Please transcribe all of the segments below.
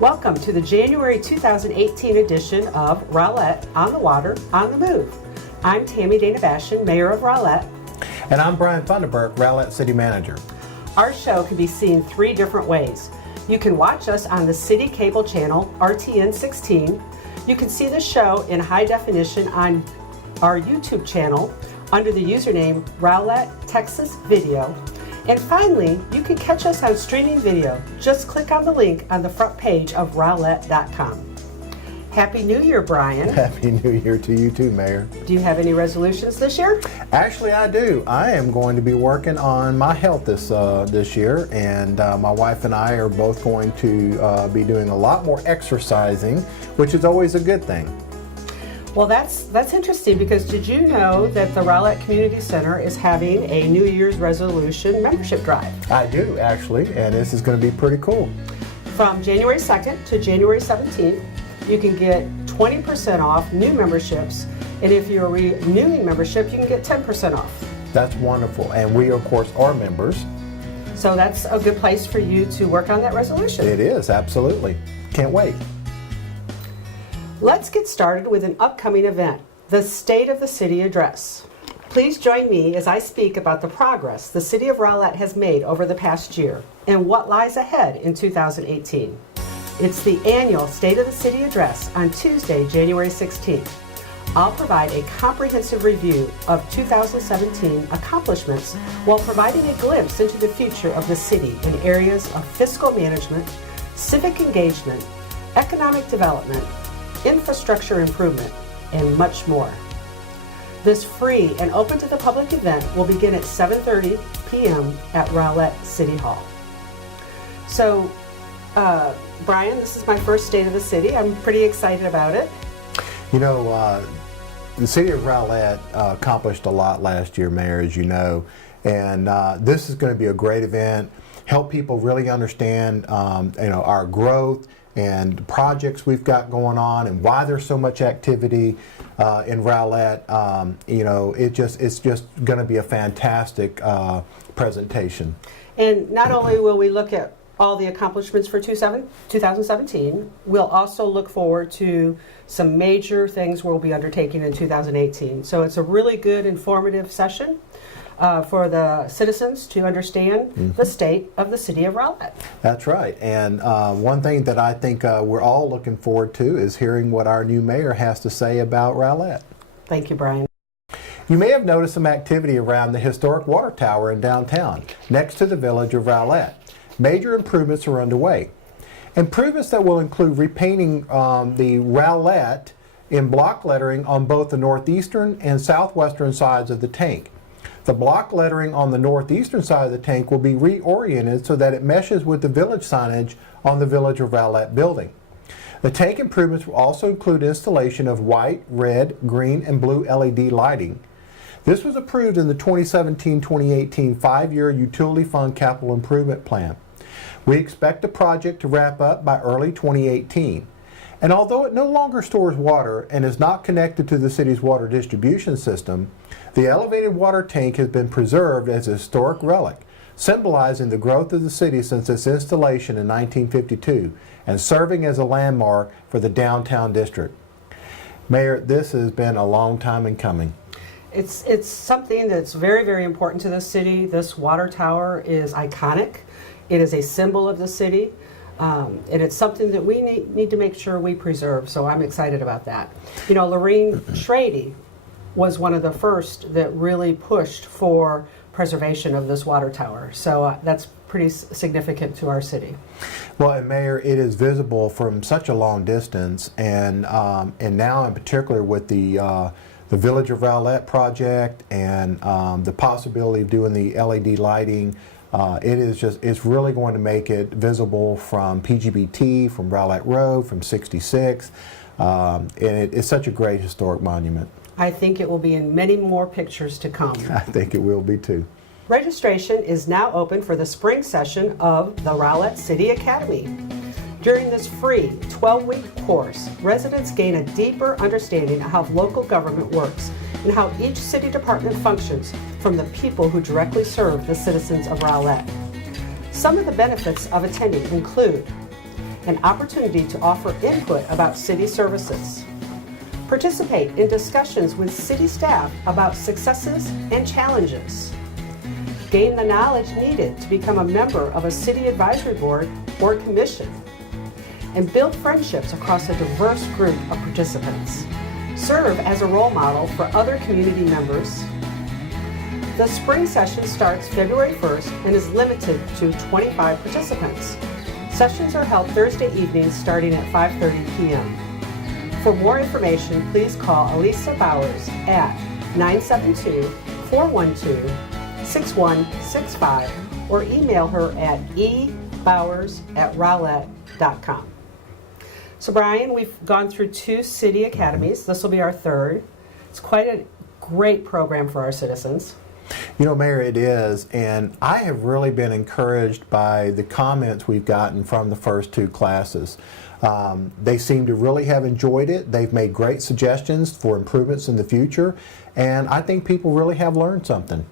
Welcome to the January 2018 edition of Rowlett on the Water, on the Move. I'm Tammy Dana-Bashian, Mayor of Rowlett. And I'm Brian Funderburk, Rowlett City Manager. Our show can be seen three different ways. You can watch us on the City Cable Channel, RTN 16. You can see the show in high definition on our YouTube channel under the username Rowlett Texas Video. And finally, you can catch us on streaming video. Just click on the link on the front page of rowlett.com. Happy New Year, Brian. Happy New Year to you too, Mayor. Do you have any resolutions this year? Actually, I do. I am going to be working on my health this year, and my wife and I are both going to be doing a lot more exercising, which is always a good thing. Well, that's interesting, because did you know that the Rowlett Community Center is having a New Year's resolution membership drive? I do, actually, and this is going to be pretty cool. From January 2nd to January 17th, you can get 20% off new memberships, and if you're renewing membership, you can get 10% off. That's wonderful, and we, of course, are members. So that's a good place for you to work on that resolution. It is, absolutely. Can't wait. Let's get started with an upcoming event, the State of the City Address. Please join me as I speak about the progress the City of Rowlett has made over the past year and what lies ahead in 2018. It's the annual State of the City Address on Tuesday, January 16th. I'll provide a comprehensive review of 2017 accomplishments while providing a glimpse into the future of the city in areas of fiscal management, civic engagement, economic development, infrastructure improvement, and much more. This free and open to the public event will begin at 7:30 p.m. at Rowlett City Hall. So, Brian, this is my first State of the City. I'm pretty excited about it. You know, the City of Rowlett accomplished a lot last year, Mayor, as you know, and this is going to be a great event, help people really understand our growth and projects we've got going on and why there's so much activity in Rowlett. It's just going to be a fantastic presentation. And not only will we look at all the accomplishments for 2017, we'll also look forward to some major things we'll be undertaking in 2018. So it's a really good, informative session for the citizens to understand the state of the City of Rowlett. That's right. And one thing that I think we're all looking forward to is hearing what our new mayor has to say about Rowlett. Thank you, Brian. You may have noticed some activity around the historic water tower in downtown, next to the village of Rowlett. Major improvements are underway. Improvements that will include repainting the Rowlett in block lettering on both the northeastern and southwestern sides of the tank. The block lettering on the northeastern side of the tank will be reoriented so that it meshes with the village signage on the Village of Rowlett building. The tank improvements will also include installation of white, red, green, and blue LED lighting. This was approved in the 2017-2018 5-year Utility Fund Capital Improvement Plan. We expect the project to wrap up by early 2018. And although it no longer stores water and is not connected to the city's water distribution system, the elevated water tank has been preserved as a historic relic, symbolizing the growth of the city since its installation in 1952 and serving as a landmark for the downtown district. Mayor, this has been a long time in coming. It's something that's very, very important to the city. This water tower is iconic. It is a symbol of the city. And it's something that we need to make sure we preserve, so I'm excited about that. You know, Lorene Schrady was one of the first that really pushed for preservation of this water tower, so that's pretty significant to our city. Well, and Mayor, it is visible from such a long distance, and now in particular with the Village of Rowlett project and the possibility of doing the LED lighting. It's really going to make it visible from PGBT, from Rowlett Road, from 66, and it's such a great historic monument. I think it will be in many more pictures to come. I think it will be too. Registration is now open for the spring session of the Rowlett City Academy. During this free 12-week course, residents gain a deeper understanding of how local government works and how each city department functions from the people who directly serve the citizens of Rowlett. Some of the benefits of attending include an opportunity to offer input about city services. Participate in discussions with city staff about successes and challenges. Gain the knowledge needed to become a member of a city advisory board or commission. And build friendships across a diverse group of participants. Serve as a role model for other community members. The spring session starts February 1st and is limited to 25 participants. Sessions are held Thursday evenings starting at 5:30 p.m. For more information, please call Elisa Bowers at 972-412-6165 or email her at ebowers@rowlett.com. So Brian, we've gone through 2 city academies. This will be our 3rd. It's quite a great program for our citizens. You know, Mayor, it is, and I have really been encouraged by the comments we've gotten from the first 2 classes. They seem to really have enjoyed it. They've made great suggestions for improvements in the future, and I think people really have learned something.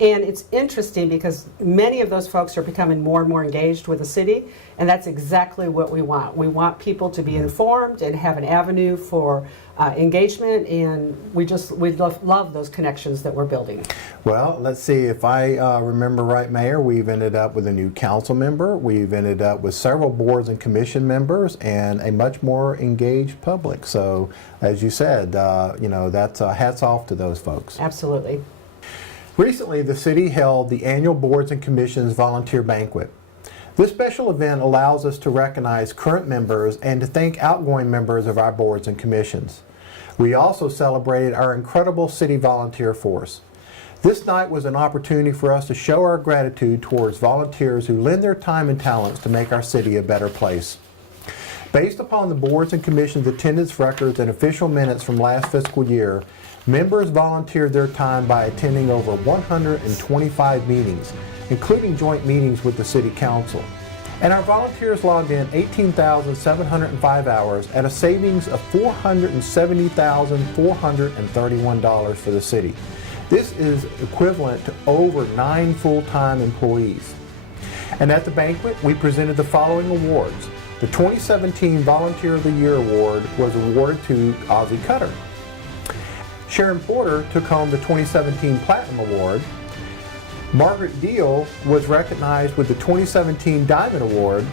And it's interesting because many of those folks are becoming more and more engaged with the city, and that's exactly what we want. We want people to be informed and have an avenue for engagement, and we love those connections that we're building. Well, let's see, if I remember right, Mayor, we've ended up with a new council member, we've ended up with several boards and commission members, and a much more engaged public. So, as you said, you know, that's hats off to those folks. Absolutely. Recently, the city held the annual Boards and Commissions Volunteer Banquet. This special event allows us to recognize current members and to thank outgoing members of our boards and commissions. We also celebrated our incredible city volunteer force. This night was an opportunity for us to show our gratitude towards volunteers who lend their time and talents to make our city a better place. Based upon the boards and commissions attendance records and official minutes from last fiscal year, members volunteered their time by attending over 125 meetings, including joint meetings with the City Council. And our volunteers logged in 18,705 hours at a savings of $470,431 for the city. This is equivalent to over 9 full-time employees. And at the banquet, we presented the following awards. The 2017 Volunteer of the Year Award was awarded to Ozzie Cutter. Sharon Porter took home the 2017 Platinum Award. Margaret Deal was recognized with the 2017 Diamond Award.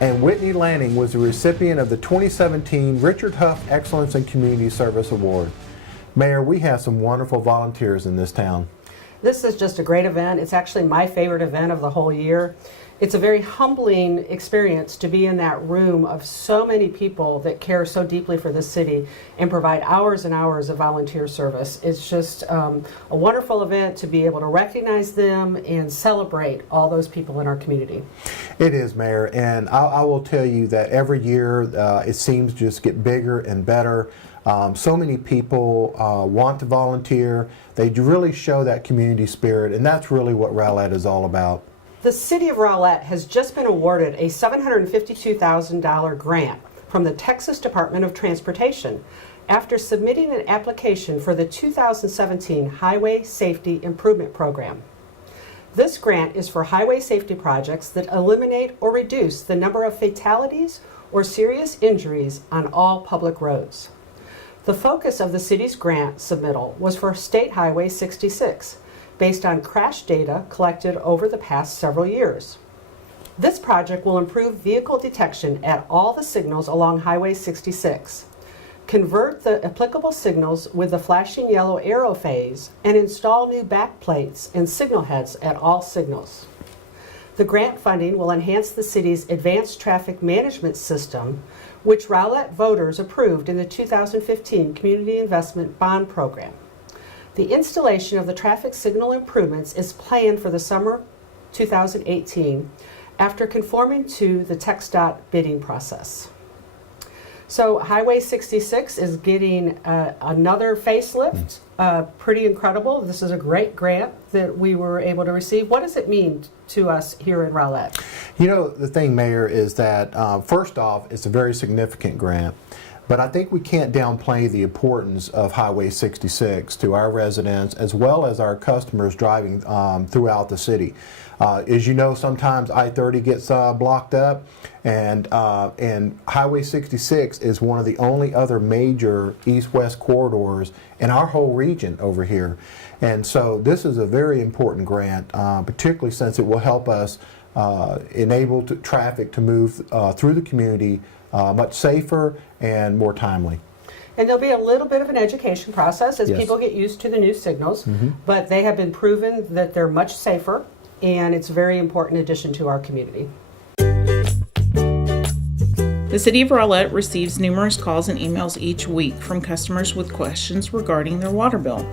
And Whitney Lanning was the recipient of the 2017 Richard Huff Excellence in Community Service Award. Mayor, we have some wonderful volunteers in this town. This is just a great event. It's actually my favorite event of the whole year. It's a very humbling experience to be in that room of so many people that care so deeply for this city and provide hours and hours of volunteer service. It's just a wonderful event to be able to recognize them and celebrate all those people in our community. It is, Mayor, and I will tell you that every year it seems to just get bigger and better. So many people want to volunteer. They really show that community spirit, and that's really what Rowlett is all about. The City of Rowlett has just been awarded a $752,000 grant from the Texas Department of Transportation after submitting an application for the 2017 Highway Safety Improvement Program. This grant is for highway safety projects that eliminate or reduce the number of fatalities or serious injuries on all public roads. The focus of the city's grant submittal was for State Highway 66, based on crash data collected over the past several years. This project will improve vehicle detection at all the signals along Highway 66, convert the applicable signals with the flashing yellow arrow phase, and install new backplates and signal heads at all signals. The grant funding will enhance the city's advanced traffic management system, which Rowlett voters approved in the 2015 Community Investment Bond Program. The installation of the traffic signal improvements is planned for the summer 2018 after conforming to the TxDOT bidding process. So Highway 66 is getting another facelift, pretty incredible. This is a great grant that we were able to receive. What does it mean to us here in Rowlett? You know, the thing, Mayor, is that first off, it's a very significant grant. But I think we can't downplay the importance of Highway 66 to our residents as well as our customers driving throughout the city. As you know, sometimes I-30 gets blocked up, and Highway 66 is one of the only other major east-west corridors in our whole region over here. And so this is a very important grant, particularly since it will help us enable traffic to move through the community much safer and more timely. And there'll be a little bit of an education process as Yes. people get used to the new signals, but they have been proven that they're much safer, and it's a very important addition to our community. The City of Rowlett receives numerous calls and emails each week from customers with questions regarding their water bill.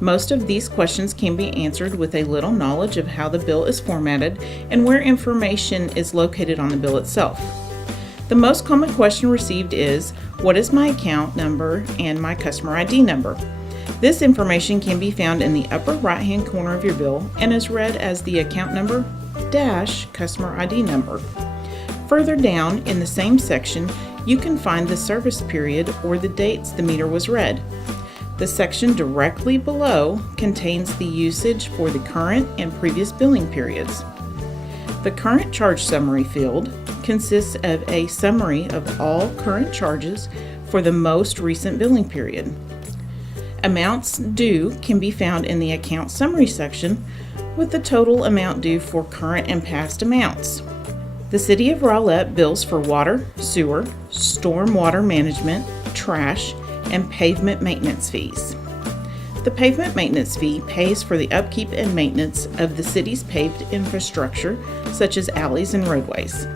Most of these questions can be answered with a little knowledge of how the bill is formatted and where information is located on the bill itself. The most common question received is, what is my account number and my customer ID number? This information can be found in the upper right-hand corner of your bill and is read as the account number dash customer ID number. Further down in the same section, you can find the service period or the dates the meter was read. The section directly below contains the usage for the current and previous billing periods. The current charge summary field consists of a summary of all current charges for the most recent billing period. Amounts due can be found in the account summary section with the total amount due for current and past amounts. The City of Rowlett bills for water, sewer, storm water management, trash, and pavement maintenance fees. The pavement maintenance fee pays for the upkeep and maintenance of the city's paved infrastructure, such as alleys and roadways.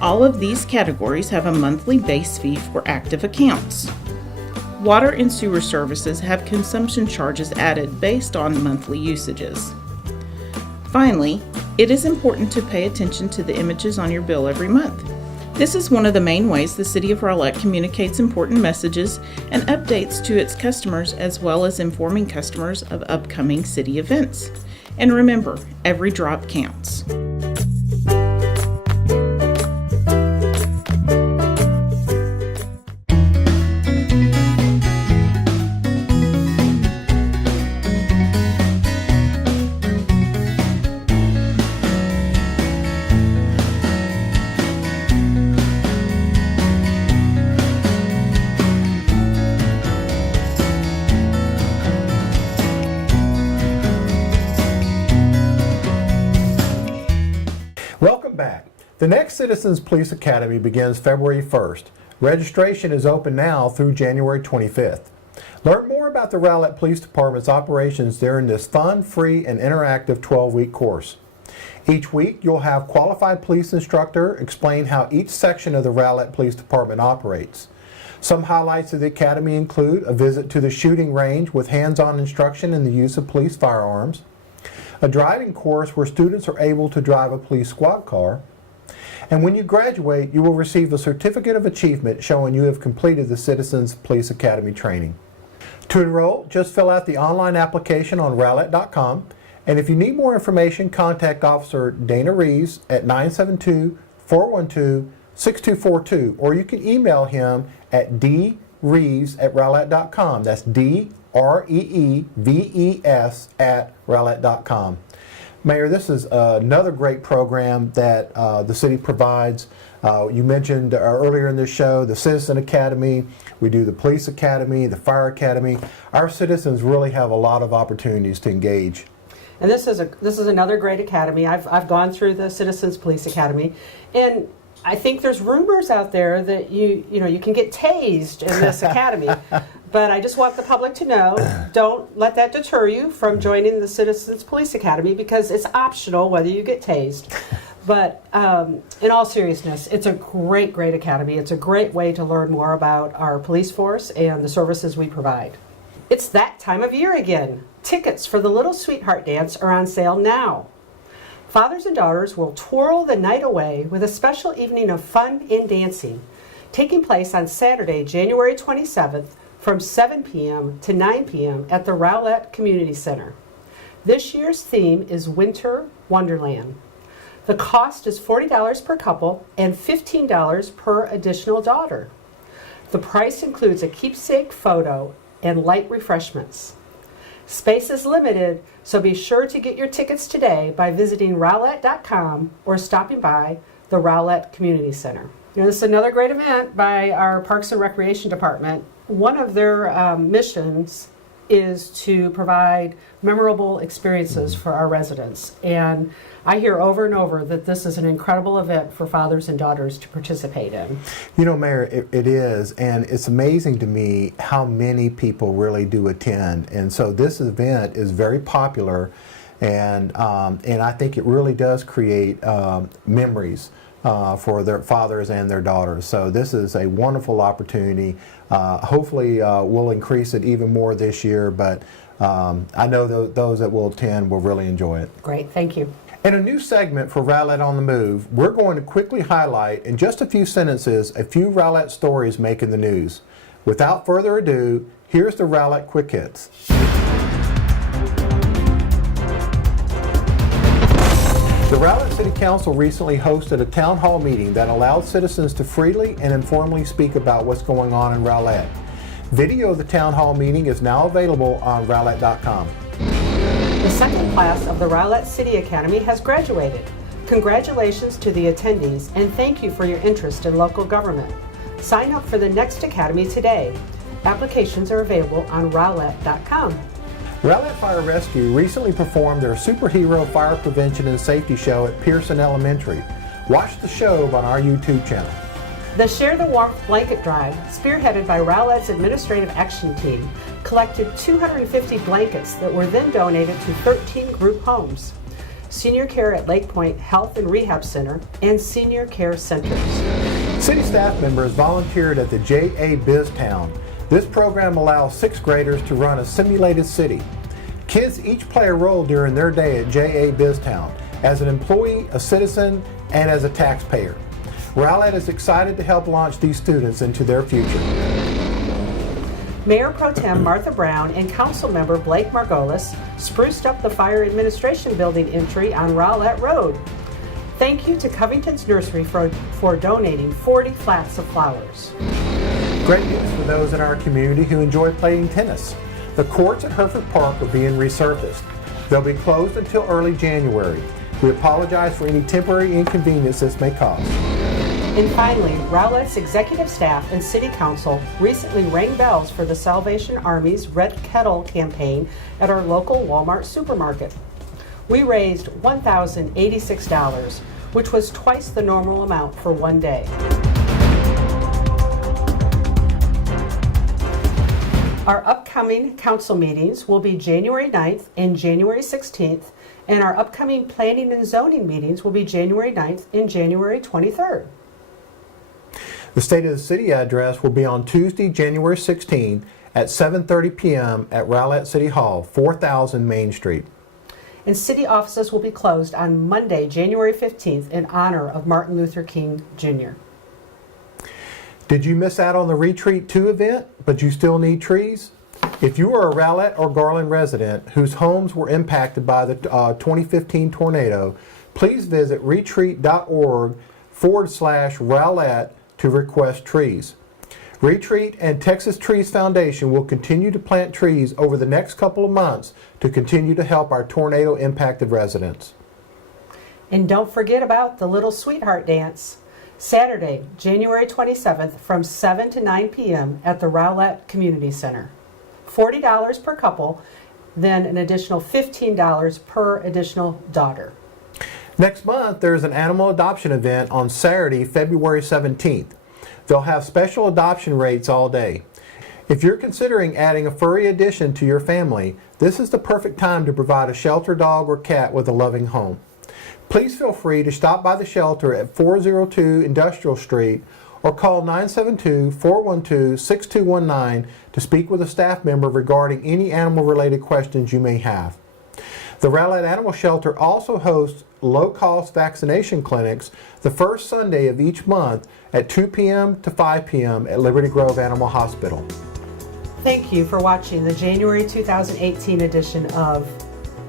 All of these categories have a monthly base fee for active accounts. Water and sewer services have consumption charges added based on monthly usages. Finally, it is important to pay attention to the images on your bill every month. This is one of the main ways the City of Rowlett communicates important messages and updates to its customers, as well as informing customers of upcoming city events. And remember, every drop counts. Welcome back. The next Citizens Police Academy begins February 1st. Registration is open now through January 25th. Learn more about the Rowlett Police Department's operations during this fun, free, and interactive 12-week course. Each week, you'll have qualified police instructor explain how each section of the Rowlett Police Department operates. Some highlights of the academy include a visit to the shooting range with hands-on instruction in the use of police firearms, a driving course where students are able to drive a police squad car, and when you graduate, you will receive a certificate of achievement showing you have completed the Citizens Police Academy training. To enroll, just fill out the online application on Rowlett.com, and if you need more information, contact Officer Dana Reeves at 972-412-6242, or you can email him at dreeves@rowlett.com. That's DREEVES at Rowlett.com. Mayor, this is another great program that the city provides. You mentioned earlier in this show the Citizen Academy. We do the Police Academy, the Fire Academy. Our citizens really have a lot of opportunities to engage. And this is another great academy. I've gone through the Citizens Police Academy, and I think there's rumors out there that you can get tased in this academy. But I just want the public to know, don't let that deter you from joining the Citizens Police Academy, because it's optional whether you get tased. But in all seriousness, it's a great, great academy. It's a great way to learn more about our police force and the services we provide. It's that time of year again. Tickets for the Little Sweetheart Dance are on sale now. Fathers and daughters will twirl the night away with a special evening of fun and dancing, taking place on Saturday, January 27th, from 7 p.m. to 9 p.m. at the Rowlett Community Center. This year's theme is Winter Wonderland. The cost is $40 per couple and $15 per additional daughter. The price includes a keepsake photo and light refreshments. Space is limited, so be sure to get your tickets today by visiting rowlett.com or stopping by the Rowlett Community Center. This is another great event by our Parks and Recreation Department. One of their missions is to provide memorable experiences for our residents. And I hear over and over that this is an incredible event for fathers and daughters to participate in. You know, Mayor, it is, and it's amazing to me how many people really do attend. And so this event is very popular, and I think it really does create memories for their fathers and their daughters. So this is a wonderful opportunity. Hopefully we'll increase it even more this year, but I know those that will attend will really enjoy it. Great, thank you. In a new segment for Rowlett on the Move, we're going to quickly highlight in just a few sentences a few Rowlett stories making the news. Without further ado, here's the Rowlett Quick Hits. The Rowlett City Council recently hosted a town hall meeting that allowed citizens to freely and informally speak about what's going on in Rowlett. Video of the town hall meeting is now available on rowlett.com. The second class of the Rowlett City Academy has graduated. Congratulations to the attendees and thank you for your interest in local government. Sign up for the next academy today. Applications are available on rowlett.com. Rowlett Fire Rescue recently performed their superhero fire prevention and safety show at Pearson Elementary. Watch the show on our YouTube channel. The Share the Warmth Blanket Drive, spearheaded by Rowlett's Administrative Action Team, collected 250 blankets that were then donated to 13 group homes, senior care at Lake Point Health and Rehab Center, and senior care centers. City staff members volunteered at the J.A. BizTown. This program allows 6th graders to run a simulated city. Kids each play a role during their day at J.A. BizTown, as an employee, a citizen, and as a taxpayer. Rowlett is excited to help launch these students into their future. Mayor Pro Tem Martha Brown and Council Member Blake Margolis spruced up the Fire Administration Building entry on Rowlett Road. Thank you to Covington's Nursery for donating 40 flats of flowers. Great news for those in our community who enjoy playing tennis. The courts at Hereford Park are being resurfaced. They'll be closed until early January. We apologize for any temporary inconvenience this may cause. And finally, Rowlett's executive staff and city council recently rang bells for the Salvation Army's Red Kettle campaign at our local Walmart supermarket. We raised $1,086, which was twice the normal amount for one day. Our upcoming council meetings will be January 9th and January 16th, and our upcoming planning and zoning meetings will be January 9th and January 23rd. The State of the City address will be on Tuesday, January 16 at 7:30 p.m. at Rowlett City Hall, 4000 Main Street. And city offices will be closed on Monday, January 15th in honor of Martin Luther King Jr. Did you miss out on the Retreat 2 event, but you still need trees? If you are a Rowlett or Garland resident whose homes were impacted by the 2015 tornado, please visit retreat.org/Rowlett to request trees. Retreat and Texas Trees Foundation will continue to plant trees over the next couple of months to continue to help our tornado-impacted residents. And don't forget about the Little Sweetheart Dance, Saturday, January 27th from 7 to 9 p.m. at the Rowlett Community Center. $40 per couple, then an additional $15 per additional daughter. Next month, there's an animal adoption event on Saturday, February 17th. They'll have special adoption rates all day. If you're considering adding a furry addition to your family, this is the perfect time to provide a shelter dog or cat with a loving home. Please feel free to stop by the shelter at 402 Industrial Street or call 972-412-6219 to speak with a staff member regarding any animal-related questions you may have. The Rowlett Animal Shelter also hosts low-cost vaccination clinics the first Sunday of each month at 2 p.m. to 5 p.m. at Liberty Grove Animal Hospital. Thank you for watching the January 2018 edition of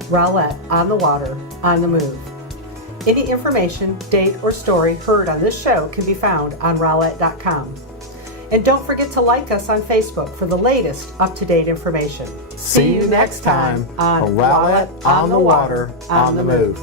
Rowlett on the Water, on the Move. Any information, date, or story heard on this show can be found on rowlett.com. And don't forget to like us on Facebook for the latest up-to-date information. See you next time on Rowlett on the Water, on the Move.